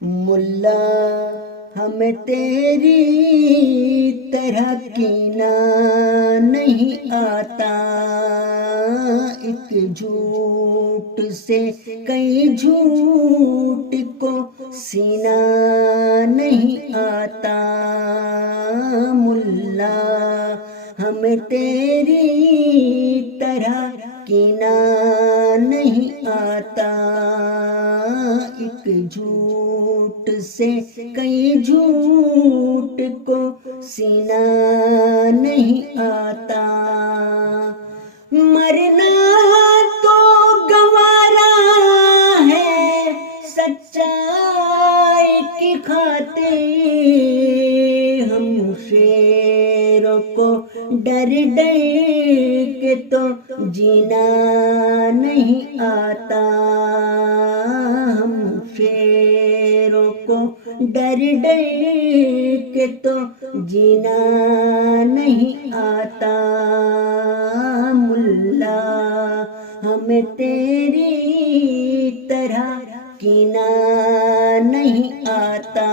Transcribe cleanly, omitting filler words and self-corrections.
ملا ہمیں تیری طرح کینہ نہیں آتا، ایک جھوٹ سے کئی جھوٹ کو سینا نہیں آتا۔ ملا ہمیں تیری طرح کینہ نہیں آتا، ایک جھوٹ سے کئی جھوٹ کو سینا نہیں آتا۔ مرنا تو گوارا ہے سچائی کی خاطر، ہم شیروں کو ڈر ڈر کے تو جینا نہیں آتا، ہم شیروں کو ڈر ڈر کے تو جینا نہیں آتا۔ ملا ہمیں تیری طرح کینہ نہیں آتا۔